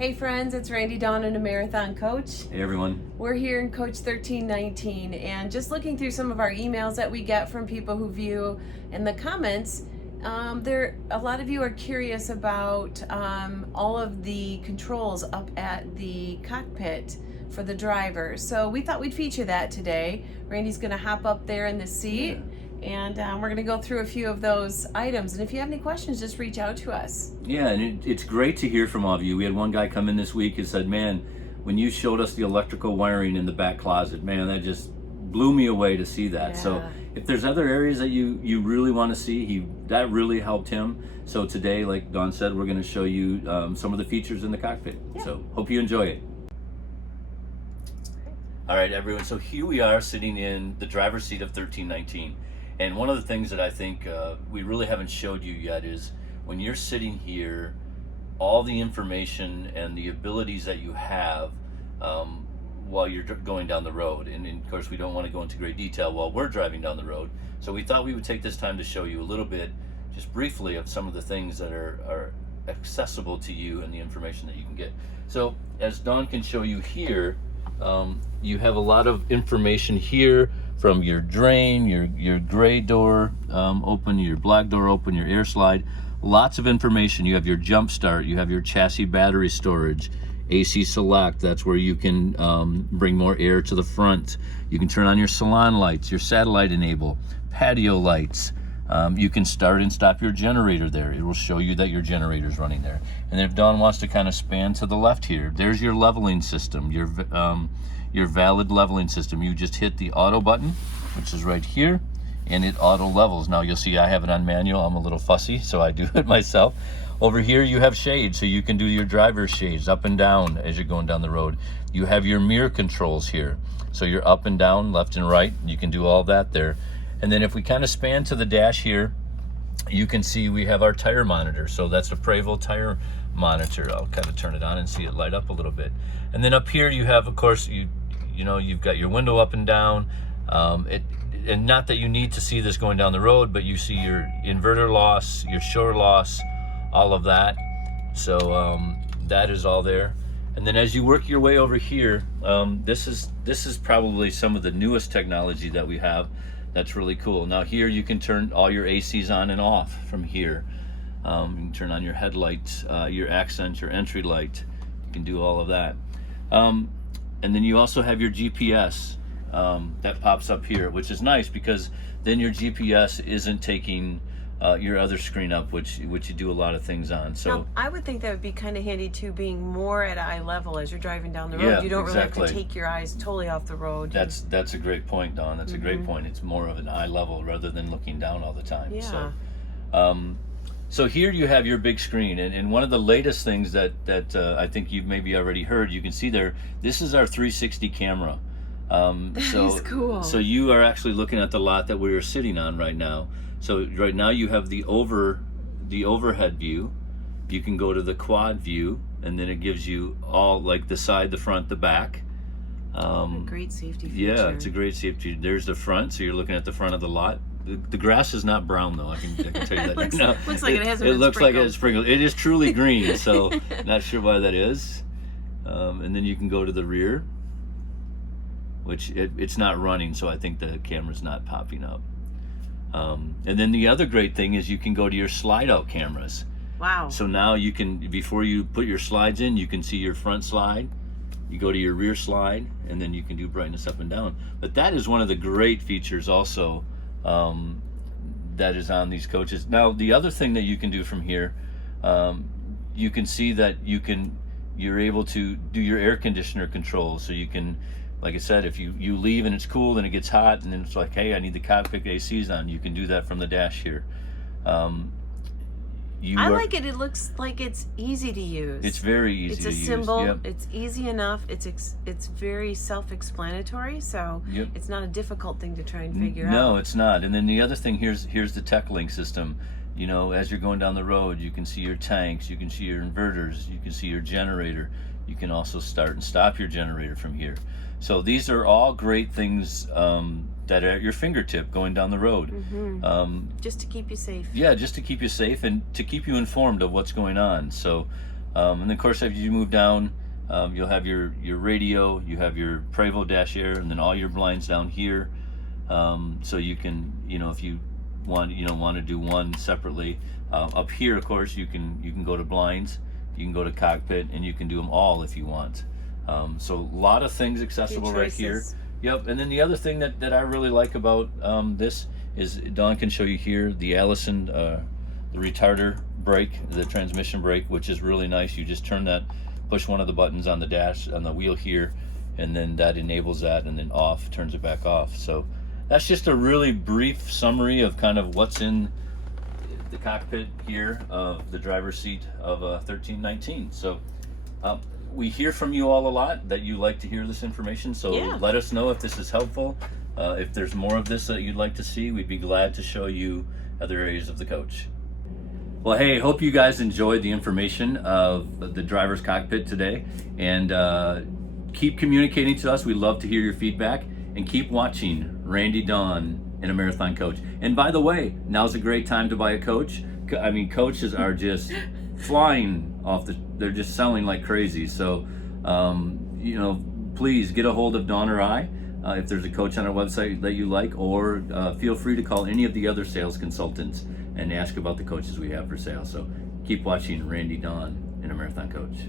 Hey friends, it's Randy, Dawn, and a Marathon Coach. Hey everyone. We're here in Coach 1319 and just looking through some of our emails that we get from people who view in the comments. A lot of you are curious about all of the controls up at the cockpit for the driver. So we thought we'd feature that today. Randy's going to hop up there in the seat. And we're going to go through a few of those items. And if you have any questions, just reach out to us. Yeah, and it's great to hear from all of you. We had one guy come in this week and said, man, when you showed us the electrical wiring in the back closet, man, that just blew me away to see that. Yeah. So if there's other areas that you really want to see, that really helped him. So today, like Dawn said, we're going to show you some of the features in the cockpit. Yeah. So hope you enjoy it. All right, everyone. So here we are sitting in the driver's seat of 1319. And one of the things that I think we really haven't showed you yet is when you're sitting here, all the information and the abilities that you have while you're going down the road. And of course, we don't want to go into great detail while we're driving down the road. So we thought we would take this time to show you a little bit, just briefly, of some of the things that are accessible to you and the information that you can get. So as Dawn can show you here, you have a lot of information here from your drain, your gray door open, your black door open, your air slide. Lots of information. You have your jump start, you have your chassis battery storage, AC select, that's where you can bring more air to the front. You can turn on your salon lights, your satellite enable, patio lights. You can start and stop your generator there. It will show you that your generator is running there. And then if Dawn wants to kind of span to the left here, there's your leveling system, your valid leveling system. You just hit the auto button, which is right here, and it auto levels. Now you'll see I have it on manual. I'm a little fussy, so I do it myself. Over here you have shades, so you can do your driver's shades up and down as you're going down the road. You have your mirror controls here, so you're up and down, left and right. You can do all that there. And then if we kind of span to the dash here, you can see we have our tire monitor. So that's a Prevost tire monitor. I'll kind of turn it on and see it light up a little bit. And then up here you have, of course, you've got your window up and down. And not that you need to see this going down the road, but you see your inverter loss, your shore loss, all of that. So that is all there. And then as you work your way over here, this is probably some of the newest technology that we have. That's really cool. Now here you can turn all your ACs on and off from here. You can turn on your headlights, your accent, your entry light. You can do all of that. And then you also have your GPS that pops up here, which is nice because then your GPS isn't taking your other screen up, which you do a lot of things on. So now, I would think that would be kind of handy too, being more at eye level as you're driving down the road. Yeah, you don't exactly. really have to take your eyes totally off the road. That's a great point, Dawn. That's a great point. It's more of an eye level rather than looking down all the time. Yeah. So here you have your big screen, and one of the latest things that I think you've maybe already heard, you can see there, this is our 360 camera. So is cool. So you are actually looking at the lot that we are sitting on right now. So right now you have the overhead view. You can go to the quad view, and then it gives you all, like, the side, the front, the back. A great safety feature. Yeah, it's a great safety. There's the front, so you're looking at the front of the lot. The grass is not brown, though. I can tell you that. looks like it hasn't been looks like sprinkled. it's sprinkled. It is truly green, so not sure why that is. And then you can go to the rear, which it's not running, so I think the camera's not popping up. And then the other great thing is you can go to your slide out cameras. Wow. So now you can, before you put your slides in, you can see your front slide, you go to your rear slide, and then you can do brightness up and down. But that is one of the great features also that is on these coaches. Now the other thing that you can do from here, you can see that you're able to do your air conditioner control. So you can, like I said, if you leave and it's cool and it gets hot and then it's like, hey, I need the cockpit ACs on, you can do that from the dash here. I like it. It looks like it's easy to use. It's very easy to use. It's a symbol. Yep. It's easy enough. It's very self-explanatory, so Yep. it's not a difficult thing to try and figure out. No, it's not. And then the other thing, here's the tech link system. You know, as you're going down the road, you can see your tanks, you can see your inverters, you can see your generator. You can also start and stop your generator from here. So these are all great things that are at your fingertip going down the road. Just to keep you safe. Yeah, just to keep you safe and to keep you informed of what's going on. So And then of course, as you move down, you'll have your radio, you have your Prevost dash air, and then all your blinds down here. So you can, if you want to do one separately. Up here, of course, you can go to blinds, you can go to cockpit, and you can do them all if you want. So a lot of things accessible right here. Yep. And then the other thing that I really like about this is Dawn can show you here the Allison, the retarder brake, the transmission brake, which is really nice. You just turn that, push one of the buttons on the dash, on the wheel here, and then that enables that, and then off, turns it back off. So that's just a really brief summary of kind of what's in the cockpit here of the driver's seat of a 1319. So we hear from you all a lot that you like to hear this information, so let us know if this is helpful. If there's more of this that you'd like to see, we'd be glad to show you other areas of the coach. Well, hey, hope you guys enjoyed the information of the driver's cockpit today, and keep communicating to us. We love to hear your feedback, and keep watching Randy Dawn in a Marathon Coach. And by the way, now's a great time to buy a coach. I mean, coaches are just flying off they're just selling like crazy. So, please get a hold of Dawn or I if there's a coach on our website that you like, or feel free to call any of the other sales consultants and ask about the coaches we have for sale. So keep watching Randy Dawn in a Marathon Coach.